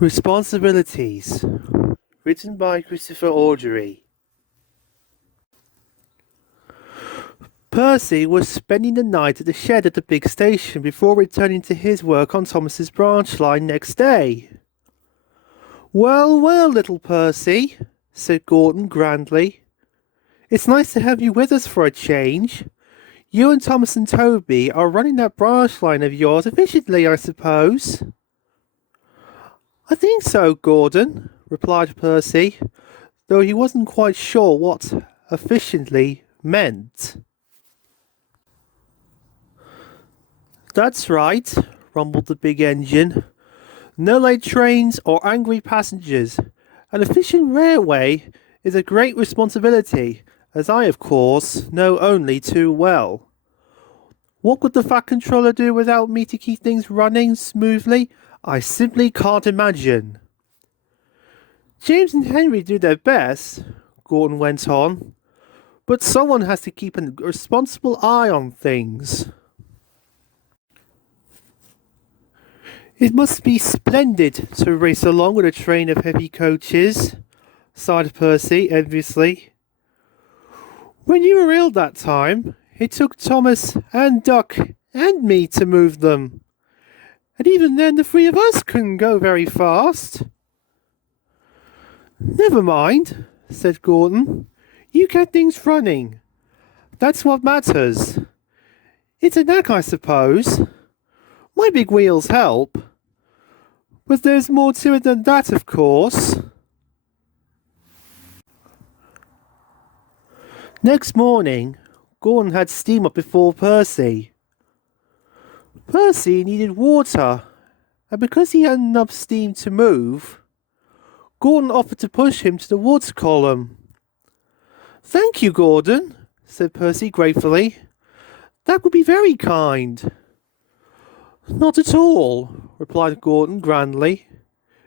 Responsibilities. Written by Christopher Audrey. Percy was spending the night at the shed at the big station before returning to his work on Thomas's branch line next day. "Well, well, little Percy," said Gordon grandly. "It's nice to have you with us for a change. You and Thomas and Toby are running that branch line of yours efficiently, I suppose?" "I think so, Gordon," replied Percy, though he wasn't quite sure what efficiently meant. "That's right," rumbled the big engine. "No late trains or angry passengers. An efficient railway is a great responsibility, as I, of course, know only too well. What could the Fat Controller do without me to keep things running smoothly? I simply can't imagine." "James and Henry do their best," Gordon went on, "but someone has to keep a responsible eye on things." "It must be splendid to race along with a train of heavy coaches," sighed Percy enviously. "When you were ill that time, it took Thomas and Duck and me to move them. And even then the three of us couldn't go very fast." "Never mind," said Gordon. "You get things running. That's what matters. It's a knack, I suppose. My big wheels help. But there's more to it than that, of course." Next morning, Gordon had steam up before Percy. Percy needed water, and because he hadn't enough steam to move, Gordon offered to push him to the water column. "Thank you, Gordon," said Percy gratefully. "That would be very kind." "Not at all," replied Gordon grandly.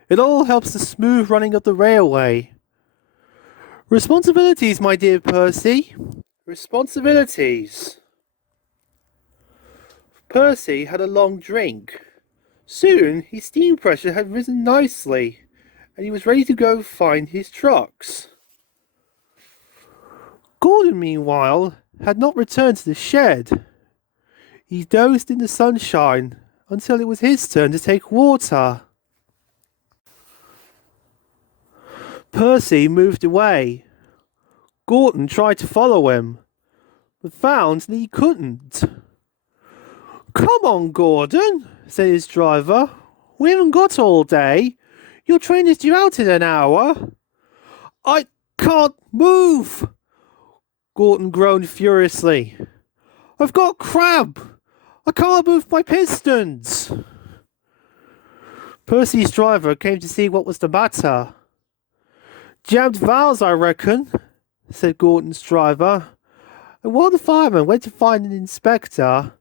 "It all helps the smooth running of the railway. Responsibilities, my dear Percy. Responsibilities." Percy had a long drink. Soon his steam pressure had risen nicely, and he was ready to go find his trucks. Gordon, meanwhile, had not returned to the shed. He dozed in the sunshine until it was his turn to take water. Percy moved away. Gordon tried to follow him, but found that he couldn't. "Come on, Gordon," said his driver. "We haven't got all day. Your train is due out in an hour." "I can't move," Gordon groaned furiously. "I've got cramp. I can't move my pistons." Percy's driver came to see what was the matter. "Jammed valves, I reckon," said Gordon's driver, and while the fireman went to find an inspector,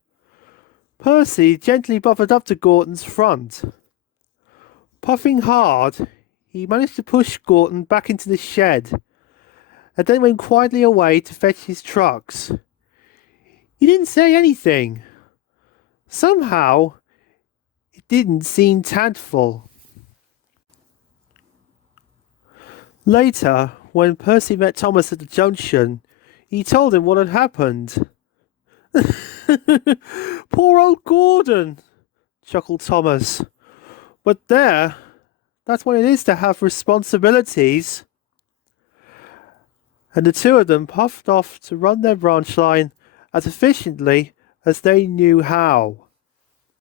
Percy gently buffered up to Gordon's front. Puffing hard, he managed to push Gordon back into the shed, and then went quietly away to fetch his trucks. He didn't say anything. Somehow, it didn't seem tactful. Later, when Percy met Thomas at the junction, he told him what had happened. "Poor old Gordon," chuckled Thomas. "But that's what it is to have responsibilities." And the two of them puffed off to run their branch line as efficiently as they knew how.